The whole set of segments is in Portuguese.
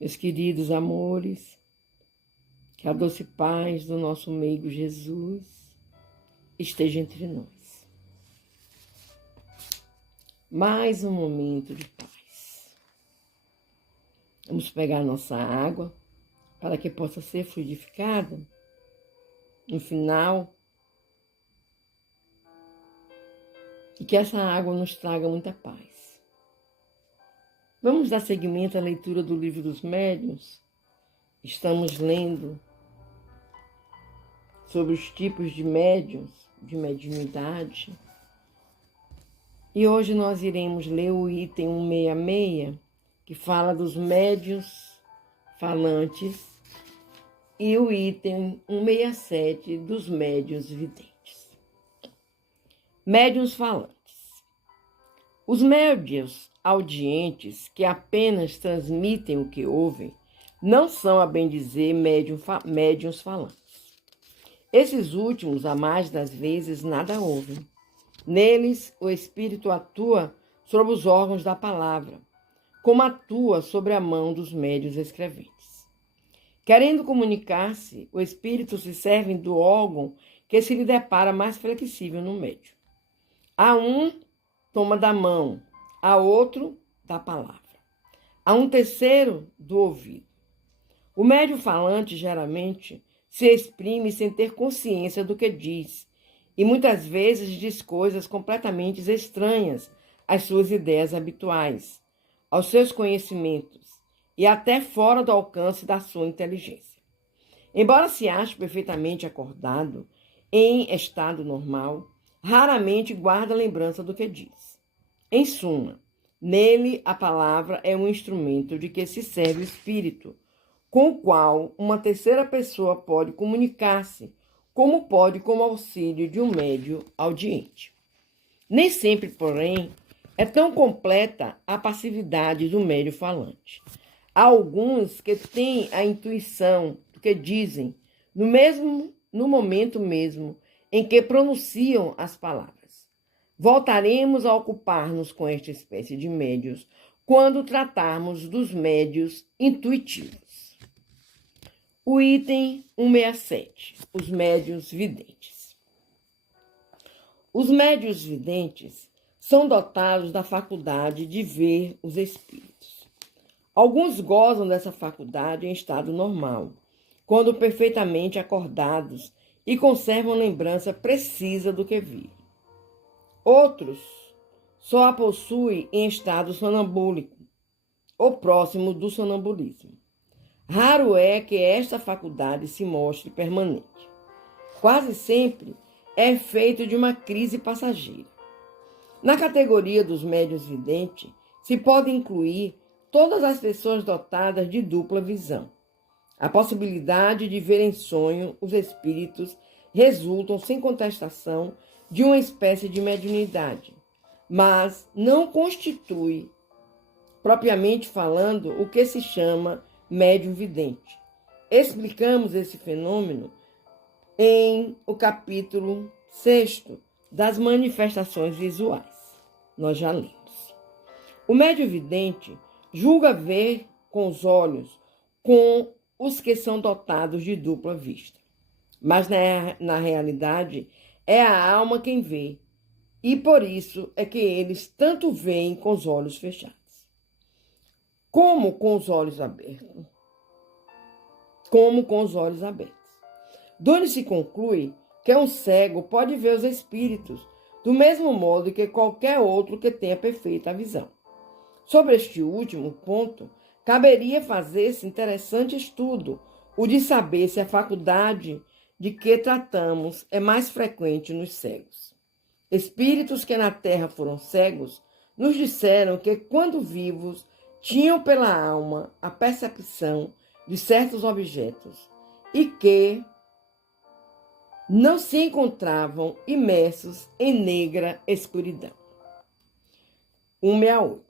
Meus queridos amores, que a doce paz do nosso meigo Jesus esteja entre nós. Mais um momento de paz. Vamos pegar nossa água para que possa ser fluidificada. No final, e que essa água nos traga muita paz. Vamos dar seguimento à leitura do Livro dos Médiuns. Estamos lendo sobre os tipos de médiuns, de mediunidade. E hoje nós iremos ler o item 166, que fala dos médiuns falantes, e o item 167 dos médiuns videntes. Médiuns falantes. Os médiuns audientes, que apenas transmitem o que ouvem, não são, a bem dizer, médiuns falantes. Esses últimos, a mais das vezes, nada ouvem. Neles, o espírito atua sobre os órgãos da palavra, como atua sobre a mão dos médiuns escreventes. Querendo comunicar-se, o espírito se serve do órgão que se lhe depara mais flexível no médium. A um toma da mão, a outro da palavra, a um terceiro do ouvido. O médium falante, geralmente, se exprime sem ter consciência do que diz, e muitas vezes diz coisas completamente estranhas às suas ideias habituais, aos seus conhecimentos, e até fora do alcance da sua inteligência. Embora se ache perfeitamente acordado, em estado normal, raramente guarda lembrança do que diz. Em suma, nele a palavra é um instrumento de que se serve o espírito, com o qual uma terceira pessoa pode comunicar-se, como pode com o auxílio de um médium audiente. Nem sempre, porém, é tão completa a passividade do médium falante. Há alguns que têm a intuição do que dizem no momento mesmo em que pronunciam as palavras. Voltaremos a ocupar-nos com esta espécie de médiuns quando tratarmos dos médiuns intuitivos. O item 167, os médiuns videntes. Os médiuns videntes são dotados da faculdade de ver os espíritos. Alguns gozam dessa faculdade em estado normal, quando perfeitamente acordados e conservam lembrança precisa do que viram. Outros só a possuem em estado sonambúlico, ou próximo do sonambulismo. Raro é que esta faculdade se mostre permanente. Quase sempre é efeito de uma crise passageira. Na categoria dos médiuns videntes, se pode incluir todas as pessoas dotadas de dupla visão. A possibilidade de ver em sonho os espíritos resultam, sem contestação, de uma espécie de mediunidade, mas não constitui, propriamente falando, o que se chama médium vidente. Explicamos esse fenômeno em o capítulo 6 das manifestações visuais. Nós já lemos. O médium vidente julga ver com os olhos com os que são dotados de dupla vista. Mas na realidade é a alma quem vê, e por isso é que eles tanto veem com os olhos fechados, como com os olhos abertos. Donde se conclui que um cego pode ver os espíritos, do mesmo modo que qualquer outro que tenha perfeita visão. Sobre este último ponto, caberia fazer-se interessante estudo, o de saber se a faculdade de que tratamos é mais frequente nos cegos. Espíritos que na terra foram cegos nos disseram que, quando vivos, tinham pela alma a percepção de certos objetos e que não se encontravam imersos em negra escuridão. 168.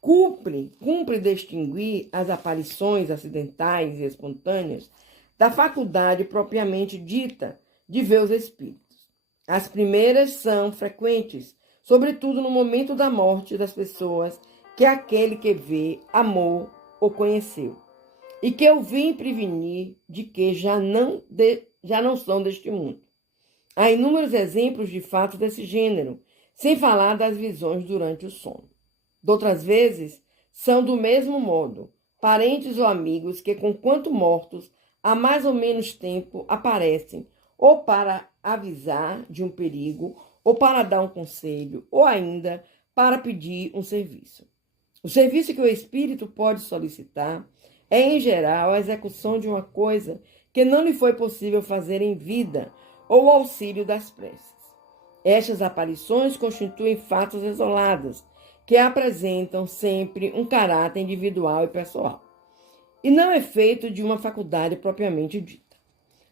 Cumpre distinguir as aparições acidentais e espontâneas da faculdade propriamente dita de ver os espíritos. As primeiras são frequentes, sobretudo no momento da morte das pessoas que aquele que vê amou ou conheceu. e que eu vim prevenir de que já não são deste mundo. Há inúmeros exemplos de fatos desse gênero, sem falar das visões durante o sono. Doutras vezes, são do mesmo modo, parentes ou amigos que, conquanto mortos, há mais ou menos tempo aparecem, ou para avisar de um perigo, ou para dar um conselho, ou ainda para pedir um serviço. O serviço que o espírito pode solicitar é, em geral, a execução de uma coisa que não lhe foi possível fazer em vida, ou o auxílio das preces. Estas aparições constituem fatos isolados, que apresentam sempre um caráter individual e pessoal, e não é feito de uma faculdade propriamente dita.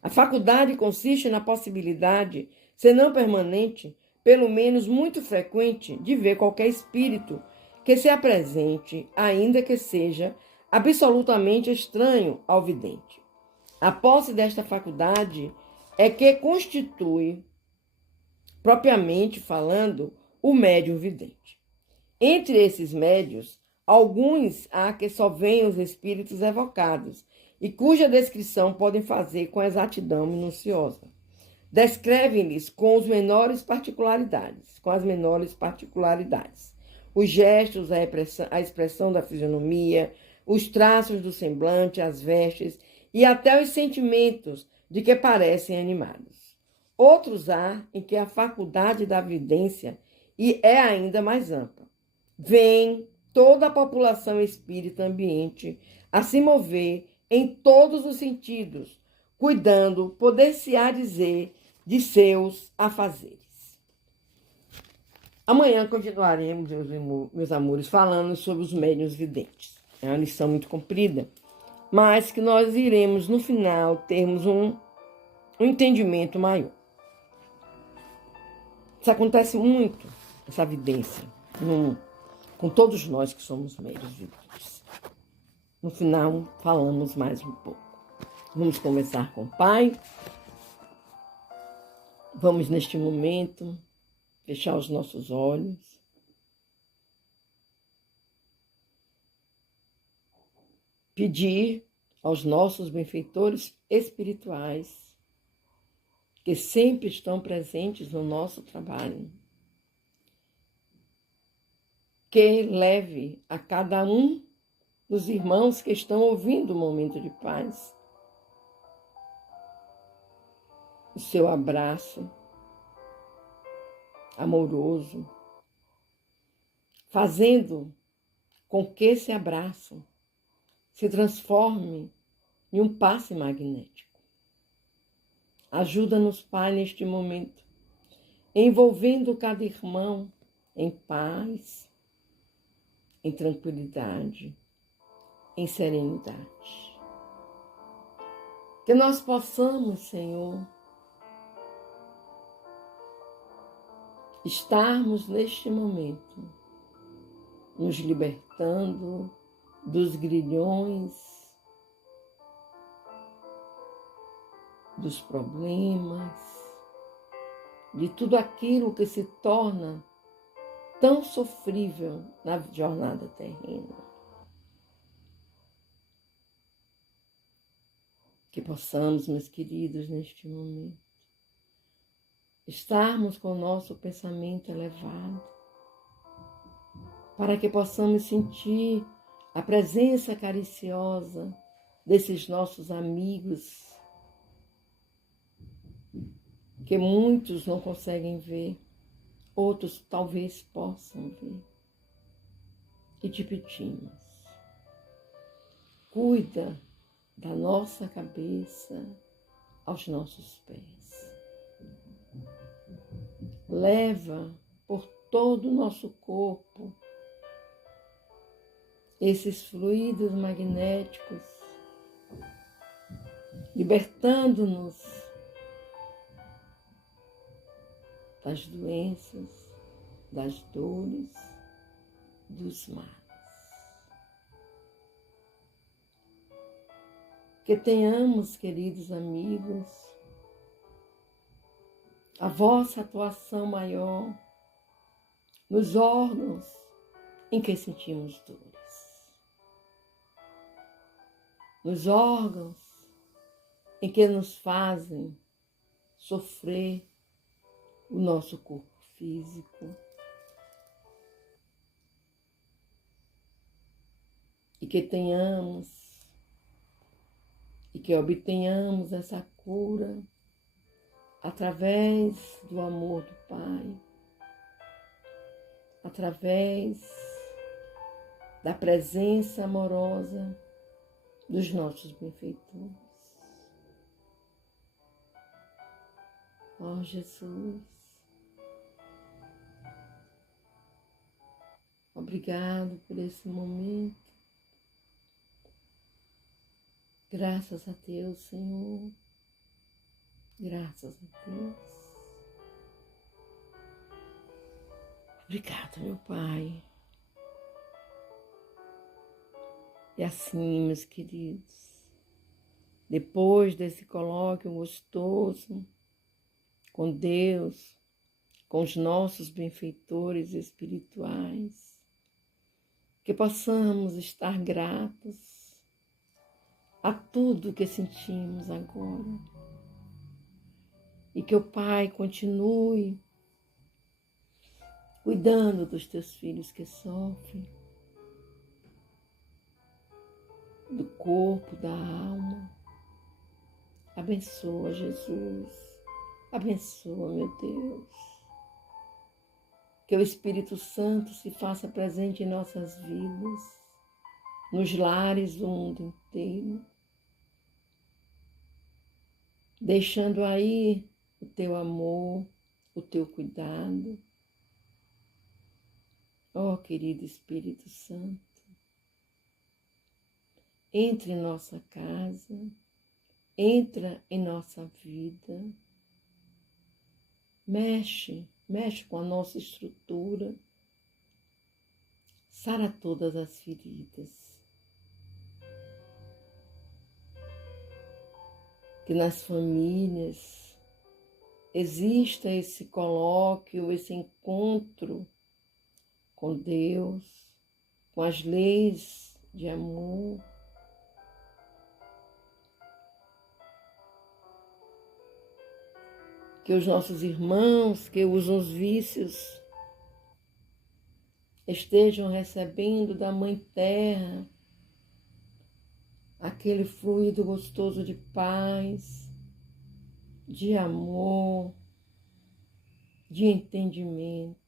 A faculdade consiste na possibilidade, se não permanente, pelo menos muito frequente, de ver qualquer espírito que se apresente, ainda que seja absolutamente estranho ao vidente. A posse desta faculdade é que constitui, propriamente falando, o médium vidente. Entre esses médios, alguns há que só veem os espíritos evocados e cuja descrição podem fazer com exatidão minuciosa. Descrevem-lhes com as menores particularidades. Os gestos, a expressão da fisionomia, os traços do semblante, as vestes e até os sentimentos de que parecem animados. Outros há em que a faculdade da vidência é ainda mais ampla. Vem toda a população espírita ambiente a se mover em todos os sentidos, cuidando, poder-se-á dizer, de seus afazeres. Amanhã continuaremos, meus amores, falando sobre os médiuns videntes. É uma lição muito comprida, mas que nós iremos, no final, termos um entendimento maior. Isso acontece muito, essa vidência, com todos nós que somos médiuns videntes. No final, falamos mais um pouco. Vamos conversar com o Pai. Vamos, neste momento, fechar os nossos olhos. Pedir aos nossos benfeitores espirituais, que sempre estão presentes no nosso trabalho, que leve a cada um dos irmãos que estão ouvindo o momento de paz o seu abraço amoroso, fazendo com que esse abraço se transforme em um passe magnético. Ajuda-nos, Pai, neste momento, envolvendo cada irmão em paz, em tranquilidade, em serenidade. Que nós possamos, Senhor, estarmos neste momento nos libertando dos grilhões, dos problemas, de tudo aquilo que se torna tão sofrível na jornada terrena. Que possamos, meus queridos, neste momento, estarmos com o nosso pensamento elevado, para que possamos sentir a presença cariciosa desses nossos amigos, que muitos não conseguem ver, outros talvez possam ver. E te pedimos, cuida da nossa cabeça aos nossos pés. Leva por todo o nosso corpo esses fluidos magnéticos, libertando-nos das doenças, das dores, dos males. Que tenhamos, queridos amigos, a vossa atuação maior nos órgãos em que sentimos dores. nos órgãos em que nos fazem sofrer o nosso corpo físico. E que tenhamos e que obtenhamos essa cura através do amor do Pai, através da presença amorosa dos nossos benfeitores. Ó Jesus, obrigado por esse momento. Graças a Deus, Senhor. Graças a Deus. Obrigado, meu Pai. E assim, meus queridos, depois desse colóquio gostoso com Deus, com os nossos benfeitores espirituais, que possamos estar gratos a tudo que sentimos agora. E que o Pai continue cuidando dos teus filhos que sofrem, do corpo, da alma. Abençoa, Jesus. Abençoa, meu Deus. Que o Espírito Santo se faça presente em nossas vidas, nos lares do mundo inteiro, deixando aí o teu amor, o teu cuidado. Ó, querido Espírito Santo, entre em nossa casa, entra em nossa vida, mexe com a nossa estrutura, sara todas as feridas. Que nas famílias exista esse colóquio, esse encontro com Deus, com as leis de amor. Que os nossos irmãos que usam os vícios estejam recebendo da Mãe Terra aquele fluido gostoso de paz, de amor, de entendimento.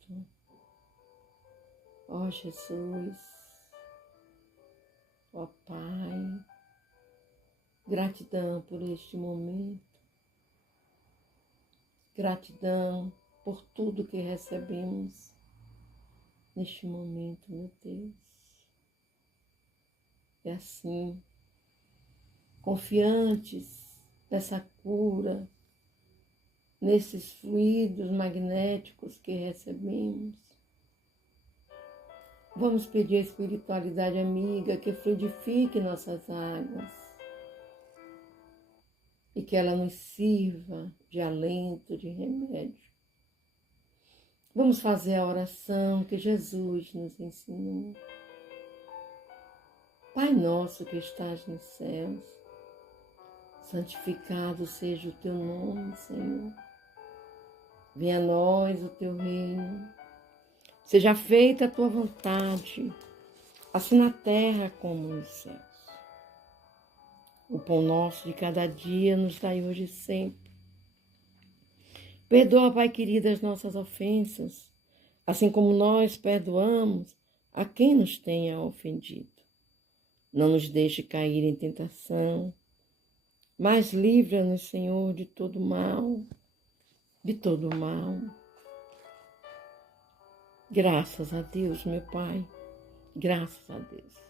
Ó Jesus, ó Pai, gratidão por este momento, gratidão por tudo que recebemos neste momento, meu Deus. E assim, confiantes dessa cura, nesses fluidos magnéticos que recebemos, vamos pedir à espiritualidade amiga que fluidifique nossas águas e que ela nos sirva de alento, de remédio. Vamos fazer a oração que Jesus nos ensinou. Pai nosso que estás nos céus, santificado seja o teu nome, Senhor. Venha a nós o teu reino. Seja feita a tua vontade, assim na terra como nos céus. O pão nosso de cada dia nos dai hoje e sempre. Perdoa, Pai querido, as nossas ofensas, assim como nós perdoamos a quem nos tenha ofendido. Não nos deixe cair em tentação, mas livra-nos, Senhor, de todo mal, de todo mal. Graças a Deus, meu Pai, graças a Deus.